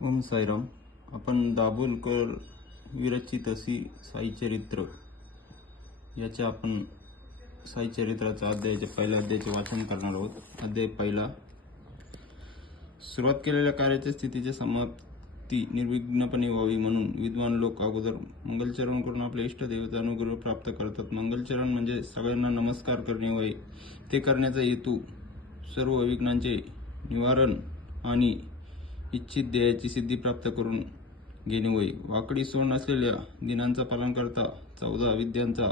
ओम साईराम. आपण दाभोलकर विरचित अशी साईचरित्र याच्या आपण साईचरित्राच्या पहिल्या अध्यायाचे वाचन करणार आहोत. अध्याय पहिला. सुरुवात केलेल्या कार्याच्या स्थितीची समाप्ती निर्विघ्नपणे व्हावी म्हणून विद्वान लोक अगोदर मंगलचरण करून आपले इष्ट देवता अनुग्रह प्राप्त करतात. मंगलचरण म्हणजे सगळ्यांना नमस्कार करणे होय. ते करण्याचा हेतू सर्व विघ्नांचे निवारण आणि इच्छित ध्येयाची सिद्धी प्राप्त करून घेणे होय. वाकडी सोंड असलेल्या दिनांचा पालन करता 14 विद्यांचा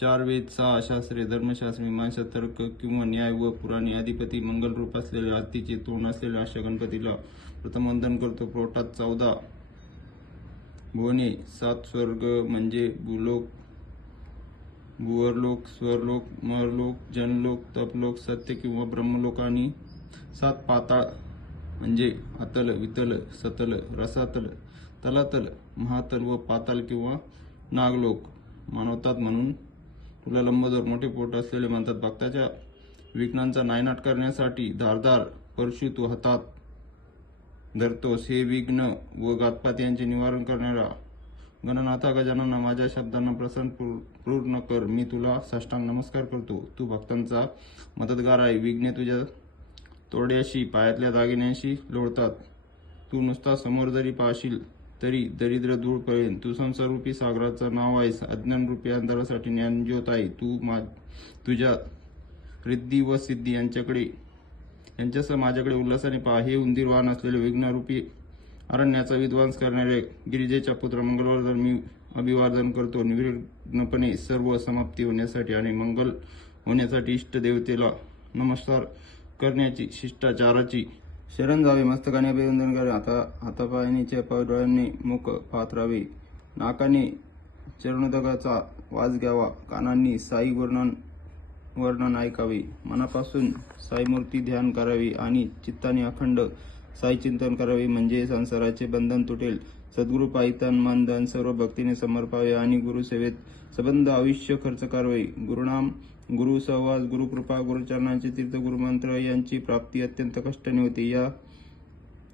4 वेद 6 शास्त्रे धर्मशास्त्र मीमांसा तर्क किंवा न्याय व पुराणी अधिपती मंगल रूप असलेल्या हत्तीचे तोंड असलेल्या अशा गणपतीला प्रथम वंदन करतो. पोटात 14 भुवने 7 स्वर्ग म्हणजे भूलोक भुवरलोक स्वरलोक मरलोक जनलोक तपलोक सत्य किंवा ब्रह्मलोक आणि 7 पाताळ म्हणजे अतल वितल सतल रसातल तलातल महातल व पाताल किंवा नागलोक मानवतात म्हणून तुला लंबोदर मोठे पोट असलेले म्हणतात. भक्ताच्या विघ्नांचा नायनाट करण्यासाठी धारदार परशु तू हातात धरतोस. हे विघ्न व घातपात यांचे निवारण करणारा गणनाथा गजानना माझ्या शब्दांना प्रसन्न पूर्ण कर. मी तुला साष्टांग नमस्कार करतो. तू भक्तांचा मदतगार आहे. विघ्ने तुझ्या तोड्याशी पायातल्या दागिन्यांशी लोळतात. तू नुसता समोर जरी पाहशील तरी दरिद्र दूर पळेल. तू संसाररूपी सागराचं नाव आहेस. अज्ञानरूपी अंधारासाठी ज्ञानज्योत आहे. तू तुझ्या रिद्धी व सिद्धी यांच्यासह माझ्याकडे उल्हासाने पहा. हे उंदीर वाहन असलेले विघ्नरूपी अरण्याचा विध्वंस करणारे गिरिजेचा पुत्र मंगलवर्धन मी अभिवादन करतो. निर्विघ्नपणे सर्व समाप्ती होण्यासाठी आणि मंगल होण्यासाठी इष्ट देवतेला नमस्कार करण्याची शिष्टाचाराची शरण जावे. मस्तकाने अभिवंदन करावे. हातापायानीच्या डोळ्यांनी मुख पाहत राहावे. नाकाने चरणोदकाचा वास घ्यावा. कानांनी साई वर्णन ऐकावे. मनापासून साईमूर्ती ध्यान करावे आणि चित्ताने अखंड साई चिंतन करावे. म्हणजे संसाराचे बंधन तुटेल. सद्गुरु पायी तन मन धन सर्व भक्तीने समर्पावे आणि गुरुसेवेत सबंध आयुष्य खर्च करावे. गुरुनाम गुरु सहवास गुरुकृपा गुरुचरणांचे तीर्थ गुरुमंत्र यांची प्राप्ती अत्यंत कष्टाने होते. या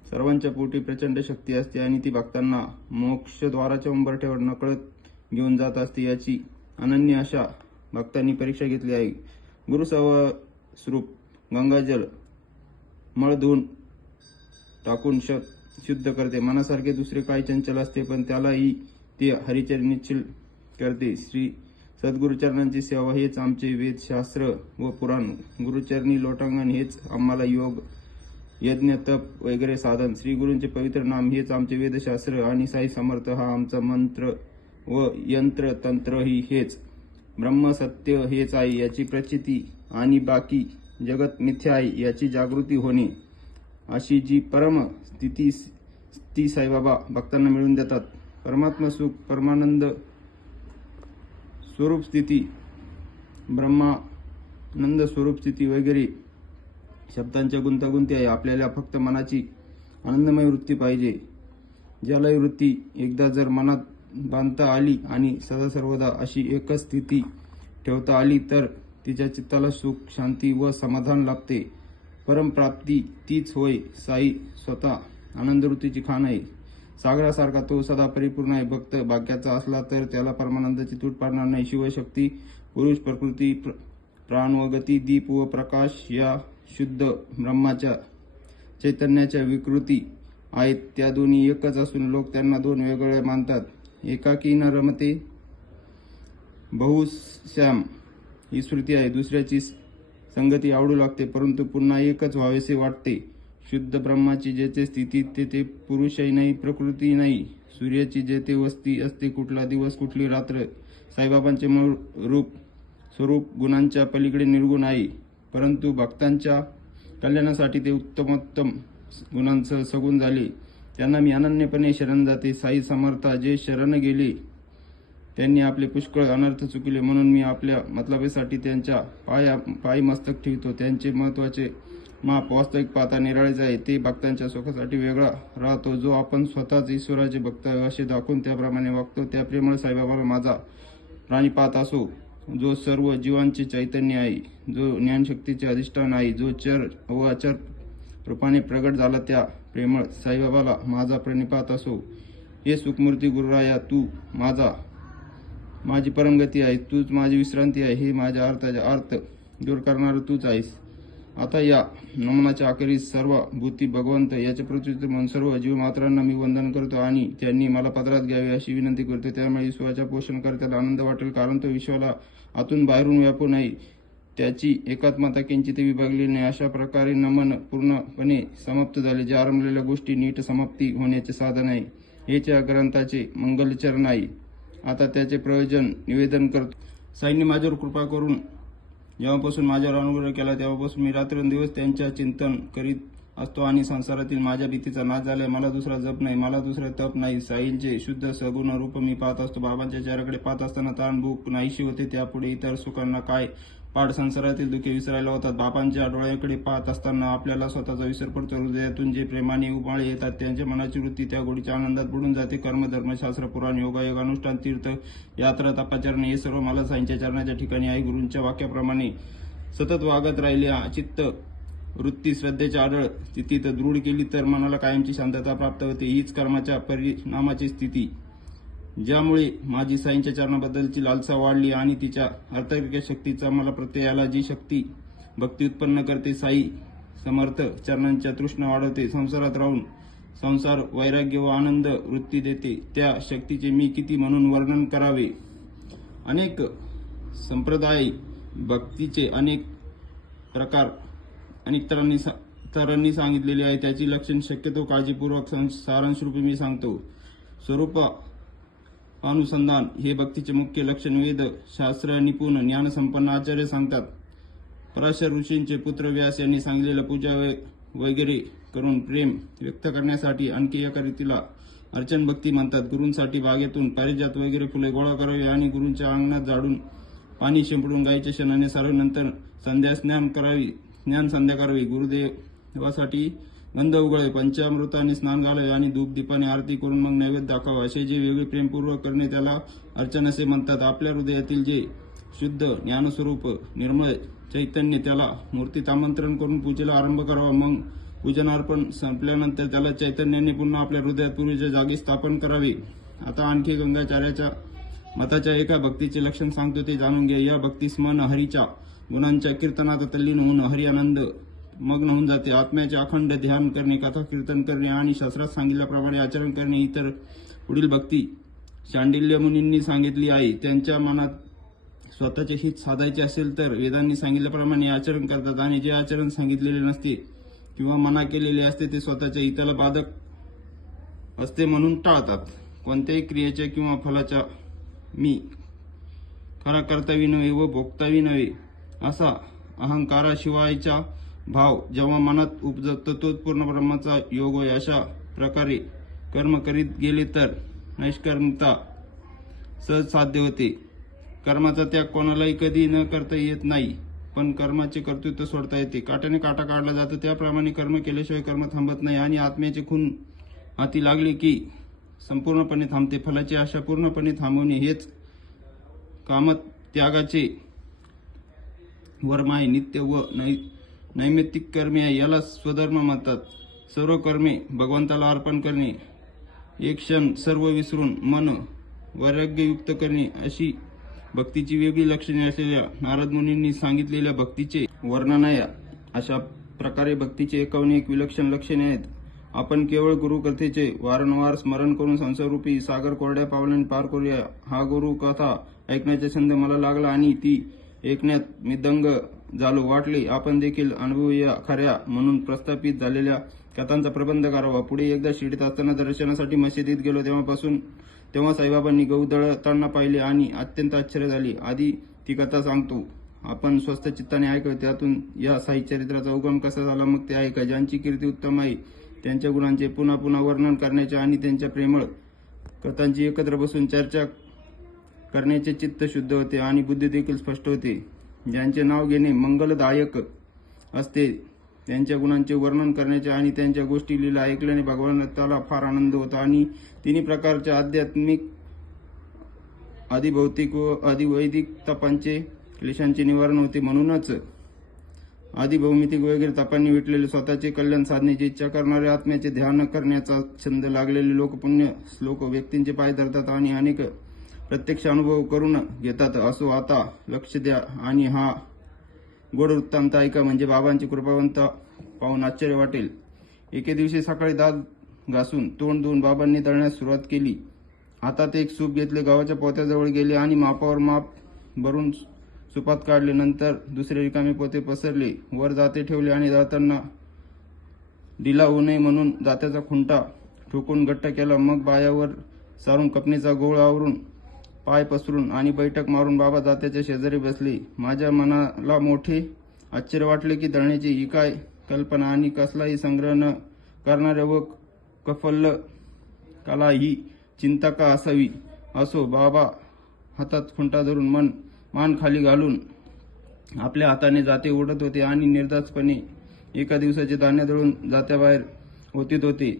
सर्वांच्या पोटी प्रचंड शक्ती असते आणि ती भक्तांना मोक्षद्वाराच्या उंबरठ्यावर नकळत घेऊन जात असते. याची अनन्य अशा भक्तांनी परीक्षा घेतली आहे. गुरुसहवासरूप गंगाजल मळ धुवून टाकून शुद्ध करते. मनासारखे दुसरे काय चंचल असते पण त्यालाही ते हरिचरणी शील करते. श्री सद्गुरुचरणांची सेवा हेच आमचे वेद शास्त्र व पुराण. गुरुचरणी लोटांगण हेच आम्हाला योग यज्ञ तप वगैरे साधन. श्री गुरूंचे पवित्र नाम हेच आमचे वेदशास्त्र आणि साई समर्थ हा आमचा मंत्र व यंत्र तंत्रही हेच. ब्रह्म सत्य हेच आहे याची प्रचिती आणि बाकी जगत मिथ्या आहे याची जागृती होणे अशी जी परम स्थिती ती साईबाबा भक्तांना मिळवून देतात. परमात्मा सुख परमानंद स्वरूप स्थिती ब्रह्मानंद स्वरूप स्थिती वगैरे शब्दांच्या गुंतागुंती आहे. आपल्याला फक्त मनाची आनंदमय वृत्ती पाहिजे. ज्याला वृत्ती एकदा जर मनात बांधता आली आणि सदा सर्वदा अशी एकच स्थिती ठेवता आली तर तिच्या चित्ताला सुख शांती व समाधान लाभते. परमप्राप्ती तीच होय. साई स्वतः आनंदवृत्तीची खाण आहे. सागरासारखा तो सदा परिपूर्ण आहे. भक्त भाग्याचा असला तर त्याला परमानंदाची तूट पाडणार नाही. शिवशक्ती पुरुष प्रकृती प्राण व गती दीप व प्रकाश या शुद्ध ब्रह्माच्या चैतन्याच्या विकृती आहेत. त्या दोन्ही एकच असून लोक त्यांना दोन वेगळे मानतात. एकाकी न रमते बहुश्याम ही श्रुती आहे. दुसऱ्याची संगती आवडू लागते परंतु पुन्हा एकच व्हावेसे वाटते. शुद्ध ब्रह्माची जेथे स्थिती तेथे पुरुषही नाही प्रकृती नाही. सूर्याची जेथे वस्ती असते कुठला दिवस कुठली रात्र. साईबाबांचे मूळ रूप स्वरूप गुणांच्या पलीकडे निर्गुण आहे परंतु भक्तांच्या कल्याणासाठी ते उत्तमोत्तम गुणांसह सगुण झाले. त्यांना मी अनन्यपणे शरण जाते. साई समर्था जे शरण गेले त्यांनी आपले पुष्कळ अनर्थ चुकले म्हणून मी आपल्या मतलबीसाठी त्यांच्या पायी मस्तक ठेवतो. त्यांचे महत्वाचे माप वास्तविक पाहता निराळेच आहे. ते भक्तांच्या सुखासाठी वेगळा राहतो. जो आपण स्वतःच ईश्वराचे भक्त असे दाखवून त्याप्रमाणे वागतो त्या प्रेमळ साईबाबाला माझा प्राणीपात असो. जो सर्व जीवांचे चैतन्य आहे. जो ज्ञानशक्तीचे अधिष्ठान आहे. जो चर व अचर रूपाने प्रगट झाला त्या प्रेमळ साईबाबाला माझा प्रणिपात असो. हे सुखमूर्ती गुरुराया, तू माझी परमगती आहेस, तूच माझी विश्रांती आहे. हे माझ्या अर्थाचा अर्थ दूर करणारं तूच आहेस. आता या नमनाच्या अखेरीस सर्व भूती भगवंत याचे प्रतिष्ठित म्हणून सर्व जीवमात्रांना मी वंदन करतो आणि त्यांनी मला पदरात घ्यावे अशी विनंती करतो. त्यामुळे विश्वाच्या पोषण करत्याला आनंद वाटेल, कारण तो विश्वाला आतून बाहेरून व्यापून आहे, त्याची एकात्मता किंचित विभागली नाही. अशा प्रकारे नमन पूर्णपणे समाप्त झाले, जे आरंभलेल्या गोष्टी नीट समाप्ती होण्याचे साधन आहे. हेच या ग्रंथाचे मंगलचरण आहे. आता त्याचे प्रयोजन निवेदन करतो. साईंनी माझ्यावर कृपा करून जेव्हापासून माझ्यावर अनुग्रह केला तेव्हापासून मी रात्रंदिवस त्यांच्या चिंतन करीत असतो आणि संसारातील माझ्या भीतीचा नाश झालाय. मला दुसरा जप नाही, मला दुसरा तप नाही. साईंचे शुद्ध सगुण रूप मी पाहत असतो. बाबांच्या चेहऱ्याकडे पाहत असताना ताण भूक नाहीशी होते. त्यापुढे इतर सुखांना काय पाड, संसारातील दुःखे विसरायला होतात. बाबांच्या डोळ्याकडे पाहत असताना आपल्याला स्वतःचा विसर पडतो. हृदयातून जे प्रेमाने उमाळे येतात त्यांच्या मनाची वृत्ती त्या गोडीच्या आनंदात बुडून जाते. कर्म, धर्मशास्त्र, पुराण, योगायोग, अनुष्ठान, तीर्थ, यात्रा, तपाचरण हे सर्व मला साईंच्या चरणाच्या ठिकाणी आहे. गुरूंच्या वाक्याप्रमाणे सतत वागत राहिले, चित्त वृत्ती श्रद्धेच्या आढळ स्थितीत दृढ केली तर मनाला कायमची शांतता प्राप्त होते. हीच कर्माच्या परिणामाची स्थिती, ज्यामुळे माझी साईंच्या चरणाबद्दलची लालसा वाढली आणि तिच्या अर्थार्गिक शक्तीचा मला प्रत्यय आला. जी शक्ती भक्ती उत्पन्न करते, साई समर्थ चरणांच्या तृष्णा वाढवते, संसारात राहून संसार वैराग्य व आनंद वृत्ती देते, त्या शक्तीचे मी किती म्हणून वर्णन करावे. अनेक संप्रदाय भक्तीचे अनेक प्रकार अनेक तरांनी सांगितलेले आहे. त्याची लक्षण शक्यतो काळजीपूर्वक सारांशरूपी मी सांगतो. स्वरूप अनुसंधान हे भक्तीचे मुख्य लक्षण. वेद शास्त्र निपुण ज्ञानसंपन्न आचार्य सांगतात. पराशर ऋषींचे पुत्र व्यास यांनी सांगितलेलं पूजा वगैरे करून प्रेम व्यक्त करण्यासाठी आणखी एका रीतीला अर्चन भक्ती म्हणतात. गुरूंसाठी बागेतून पारिजात वगैरे फुले गोळा करावी आणि गुरूंच्या अंगणात झाडून पाणी शिंपडून गायीच्या शेणाने सारवल्यानंतर स्नान संध्या करावी. गुरुदेवासाठी गंध उघळावे, पंचामृताने स्नान घालावे आणि धूप दीपाने आरती करून मग नैवेद्य दाखवा. असे जे वेगळे प्रेमपूर्वक करणे त्याला अर्चन असे म्हणतात. आपल्या हृदयातील जे शुद्ध ज्ञानस्वरूप निर्मळ चैतन्य त्याला मूर्तीत आमंत्रण करून पूजेला आरंभ करावा. मग पूजनार्पण संपल्यानंतर त्याला चैतन्याने पुन्हा आपल्या हृदयात पूर्वीच्या जागी स्थापन करावे. आता आणखी गंगाचार्याच्या मताच्या एका भक्तीचे लक्षण सांगतो, ते जाणून घ्या. या भक्तीस मन हरीच्या गुणांच्या कीर्तनात तल्लीन होऊन हरी आनंद मग्न होऊन जाते. आत्म्याचे अखंड ध्यान करणे, कथा कीर्तन करणे आणि शास्त्रात सांगितल्याप्रमाणे आचरण करणे इतर पुढील भक्ती शांडिल्य मुनींनी सांगितली आहे. त्यांच्या मनात स्वतःचे हित साधायचे असेल तर वेदांनी सांगितल्याप्रमाणे आचरण करतात आणि जे आचरण सांगितलेले नसते किंवा मना केलेले असते ते स्वतःच्या हिताला बाधक असते म्हणून टाळतात. कोणत्याही क्रियेच्या किंवा फलाच्या मी खरा कर्तावी नव्हे व भोगतावी नव्हे असा अहंकाराशिवायचा भाव जेव्हा मनात उपजतो तोच पूर्ण ब्रह्माचा योग होय. अशा प्रकारे कर्म करीत गेले तर नैष्कर्मता सहज साध्य होते. कर्माचा त्याग कोणालाही कधी न करता येत नाही, पण कर्माचे कर्तृत्व सोडता येते. काट्याने काटा काढला जातो त्याप्रमाणे कर्म केल्याशिवाय कर्म थांबत नाही आणि आत्म्याचे खून हाती लागले की संपूर्णपणे थांबते. फलाची आशा पूर्णपणे थांबवणे हेच कामत्यागाचे वर्म आहे. नित्य व नैमित्तिक कर्मे आहे, याला स्वधर्म म्हणतात. सर्व कर्मे भगवंताला अर्पण करणे, एक क्षण सर्व विसरून मन वैराग्ययुक्त करणे अशी भक्तीची वेगळी लक्षणे असलेल्या नारद मुनींनी सांगितलेल्या भक्तीचे वर्णन आहे. अशा प्रकारे भक्तीचे एकावन्न एक विलक्षण लक्षणे आहेत. आपण केवळ गुरुकथेचे वारंवार स्मरण करून संसाररूपी सागर कोरड्या पावलांनी पार करूया. हा गुरु कथा ऐकण्याचा छंद मला लागला आणि ती ऐकण्यात मी दंग झालो. वाटले आपण देखील अनुभवूया. खऱ्या म्हणून प्रस्थापित झालेल्या कथांचा प्रबंध करावा. पुढे एकदा शिर्डीत असताना दर्शनासाठी मशिदीत गेलो. तेव्हा साईबाबांनी गहू दळताना पाहिले आणि अत्यंत आश्चर्य झाले. आधी ती कथा सांगतो, आपण स्वस्थ चित्ताने ऐकावे. त्यातून या साई चरित्राचा उगम कसा झाला मग ते ऐका. ज्यांची कीर्ती उत्तम आहे त्यांच्या गुणांचे पुन्हा पुन्हा वर्णन करण्याचे आणि त्यांच्या प्रेमळ कथांची एकत्र बसून चर्चा करण्याचे चित्त शुद्ध होते आणि बुद्धी देखील स्पष्ट होते. ज्यांचे नाव घेणे मंगलदायक असते त्यांच्या गुणांचे वर्णन करण्याचे आणि त्यांच्या गोष्टी लीला ऐकल्याने भगवंताला फार आनंद होतो आणि तिन्ही प्रकारच्या आध्यात्मिक, अधिभौतिक व अधिवैदिक तपांचे क्लेशांचे निवारण होते. म्हणूनच आदी भौमितिक वगैरे तपांनी विटलेले स्वतःचे कल्याण साधण्याची इच्छा करणारे आत्म्याचे ध्यान करण्याचा छंद लागलेले लोक पुण्य श्लोक व्यक्तींचे पाय धरतात आणि अनेक प्रत्यक्ष अनुभव करून घेतात. असो, आता लक्ष द्या आणि हा गोड वृत्तांत ऐका, म्हणजे बाबांची कृपावंत पाहून आश्चर्य वाटेल. एके दिवशी सकाळी दात घासून तोंड धुवून बाबांनी दळण्यास सुरुवात केली. हातात एक सूप घेतले, गावाच्या पोत्याजवळ गेले आणि मापावर माप भरून सुपात काढले. नंतर दुसरे रिकामे पोते पसरले, वर जाते ठेवले आणि दळताना ढिला होऊ नये म्हणून जात्याचा खुंटा ठोकून घट्ट केला. मग बायावर सारून कपनीचा गोळ आवरून पाय पसरून आणि बैठक मारून बाबा जात्याच्या शेजारी बसले. माझ्या मनाला मोठे आश्चर्य वाटले की दळण्याची ही काय कल्पना आणि कसलाही संग्रह न करणाऱ्या व कफल्ल कला ही चिंता का असावी. असो, बाबा हातात खुंटा धरून मान खाली घालून आपल्या हाताने जाते ओढत होते आणि निर्धास्तपणे एका दिवसाचे धान्य दळून जात्याबाहेर होतीत होते.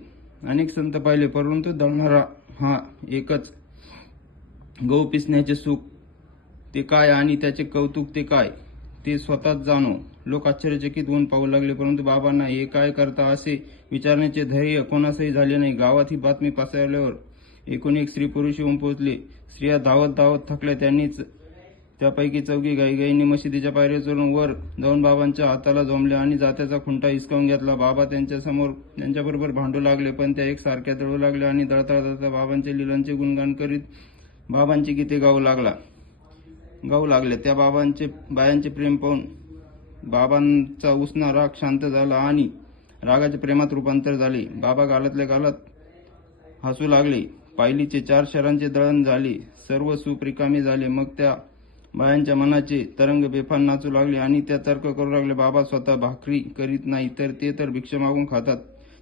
अनेक संत पाहिले, परंतु दळणारा हा एकच. गहू पिसण्याचे सुख ते काय आणि त्याचे कौतुक ते काय ते स्वतःच जाणो. लोक आश्चर्यचकित होऊन पाहू लागले, परंतु बाबांना हे काय करता असे विचारण्याचे धैर्य कोणासही झाले नाही. गावात ही बातमी पसरल्यावर एकूण एक स्त्री पुरुष येऊन पोहोचले. स्त्रिया धावत धावत थकल्या. त्यांनीच त्यापैकी चौघी घाईघाईने मशिदीच्या पायऱ्या चढून वर जाऊन बाबांच्या हाताला जमल्या आणि जात्याचा खुंटा हिसकावून घेतला. बाबा त्यांच्याबरोबर भांडू लागले, पण त्या एकसारख्या दळू लागल्या आणि दळता दळता बाबांचे लीलांचे गुणगान करीत बाबांची गीते गाऊ लागले. त्या बायांचे प्रेम पाहून बाबांचा उसना राग शांत झाला आणि रागाच्या प्रेमात रूपांतर झाले. बाबा गालातल्या गालात हसू लागले. पायलीचे 4 शरांचे दळण झाले. सर्व सूप रिकामे झाले. मग त्या बायांच्या मनाचे तरंग बेफान नाचू लागले आणि त्या तर्क करू लागले, बाबा स्वतः भाकरी करीत नाही तर ते तर भिक्षा मागून खातात.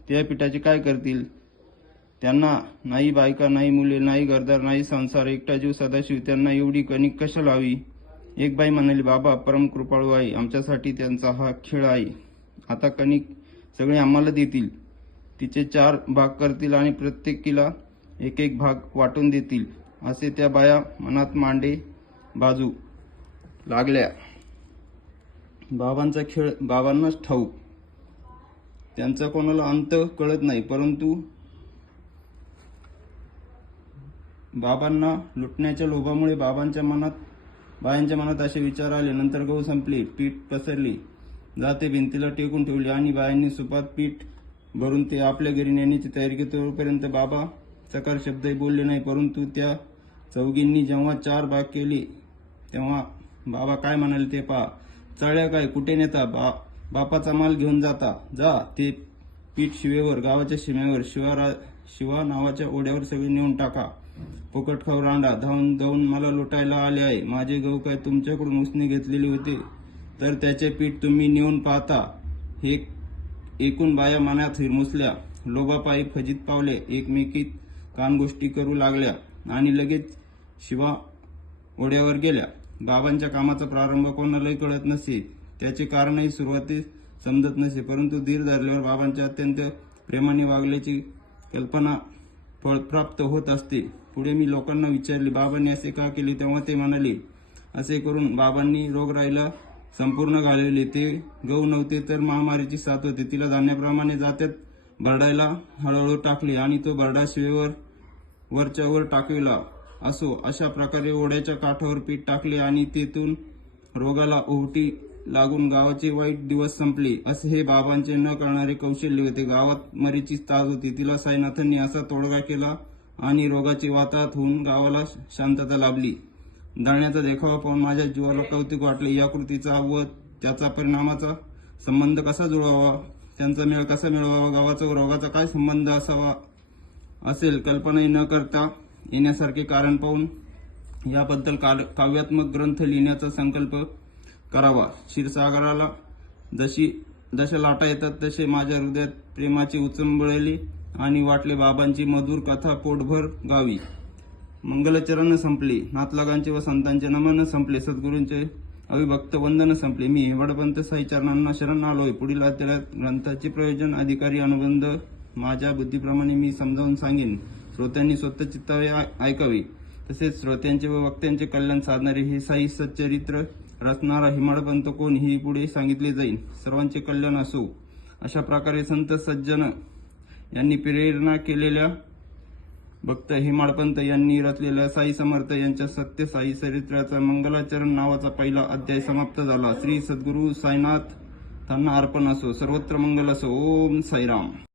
त्या पिठाचे काय करतील? त्यांना नाही बायका, नाही मुले, नाही घरदार, नाही संसार, एकटा जीव सदाशिव. त्यांना एवढी कणिक कशाला हवी? एक बाई म्हणाली, बाबा परम कृपाळू आहे, आमच्यासाठी त्यांचा हा खेळ आहे. आता कणिक सगळे आम्हाला देतील. तिचे 4 भाग करतील आणि प्रत्येकीला एक एक भाग वाटून देतील. असे त्या बाया मनात मांडे बाजू लागल्या. बाबांचा खेळ बाबांनाच ठाऊक. त्यांचा कोणाला अंत कळत नाही. परंतु बाबांना लुटण्याच्या लोभामुळे बायांच्या मनात असे विचार आले. नंतर गहू संपले, पीठ पसरले, जाते भिंतीला टेकून ठेवले आणि बायांनी सुपात पीठ भरून ते आपल्या घरी नेण्याची तयारी केली. तोपर्यंत बाबा सकार शब्दही बोलले नाही. परंतु त्या चौघींनी जेव्हा 4 भाग केले तेव्हा बाबा काय म्हणाले ते पहा. चळ्या काय, कुठे नेता? बापाचा माल घेऊन जाता. जा ते पीठ शिवेवर, गावाच्या सीमेवर, शिवा नावाच्या ओढ्यावर सगळे नेऊन टाका. फुकट खाऊ रांडा. धावून धावून मला लुटायला आले आहे. माझे गहू काय तुमच्याकडून उसने घेतलेले होते तर त्याचे पीठ तुम्ही नेऊन पाहता. हे एकूण बाया मनात हिरमुसल्या. लोभापायी फजित पावले. एकमेकीत कानगोष्टी करू लागल्या आणि लगेच शिवा ओढ्यावर गेल्या. बाबांच्या कामाचा प्रारंभ कोणालाही कळत नसे. त्याचे कारणही सुरुवातीस समजत नसे. परंतु धीर धरल्यावर बाबांच्या अत्यंत प्रेमाने वागल्याची कल्पना फळप्राप्त होत असते. पुढे मी लोकांना विचारले, बाबांनी असे का केले? तेव्हा ते म्हणाले, असे करून बाबांनी रोगराईला संपूर्ण घालवले. ते गहू नव्हते तर महामारीची साथ होते. तिला धान्याप्रमाणे जात्यात भरडायला हळूहळू टाकले आणि तो भरडा शिवेवर वरच्या वर टाकविला. असो, अशा प्रकारे ओढ्याच्या काठावर पीठ टाकले आणि तेथून रोगाला ओहोटी लागून गावाचे वाईट दिवस संपले. असे हे बाबांचे न कळणारे कौशल्य होते. गावात मरीची ताज होती. तिला साईनाथांनी असा तोडगा केला आणि रोगाची वाताहत होऊन गावाला शांतता लाभली. दळण्याचा देखावा पाहून माझ्या जीवाला कौतुक वाटले. या कृतीचा व त्याचा परिणामाचा संबंध कसा जुळवावा, त्यांचा मेळ कसा मिळवावा, गावाचा व रोगाचा काय संबंध असेल कल्पनाही न करता येण्यासारखे कारण पाहून याबद्दल काव्यात्मक ग्रंथ लिहिण्याचा संकल्प करावा. क्षीरसागराला जशा लाटा येतात तसे माझ्या हृदयात प्रेमाचे उचंबळले आणि वाटले बाबांची मधुर कथा पोटभर गावी. मंगलचरण संपले. नातलगांचे व संतांचे नमन संपले. सद्गुरूंचे अविभक्त वंदन संपले. मी हेवाडपंत साईचरणांना शरण आलोय. पुढील अध्यायात ग्रंथाचे प्रयोजन, अधिकारी, अनुबंध माझ्या बुद्धीप्रमाणे मी समजावून सांगेन. श्रोत्यांनी स्वतः चित्तावे ऐकावे. तसेच श्रोत्यांचे व वक्त्यांचे कल्याण साधणारे हे साई सच्चरित्र रचणारा हिमाळपंत कोण ही पुढे सांगितले जाईल. सर्वांचे कल्याण असो. अशा प्रकारे संत सज्जन यांनी प्रेरणा केलेल्या भक्त हेमाडपंत यांनी रचलेल्या साई समर्थ यांच्या सत्य साई चरित्राचा मंगलाचरण नावाचा पहिला अध्याय समाप्त झाला. श्री सद्गुरू साईनाथ त्यांना अर्पण असो. सर्वत्र मंगल असो. ओम साईराम.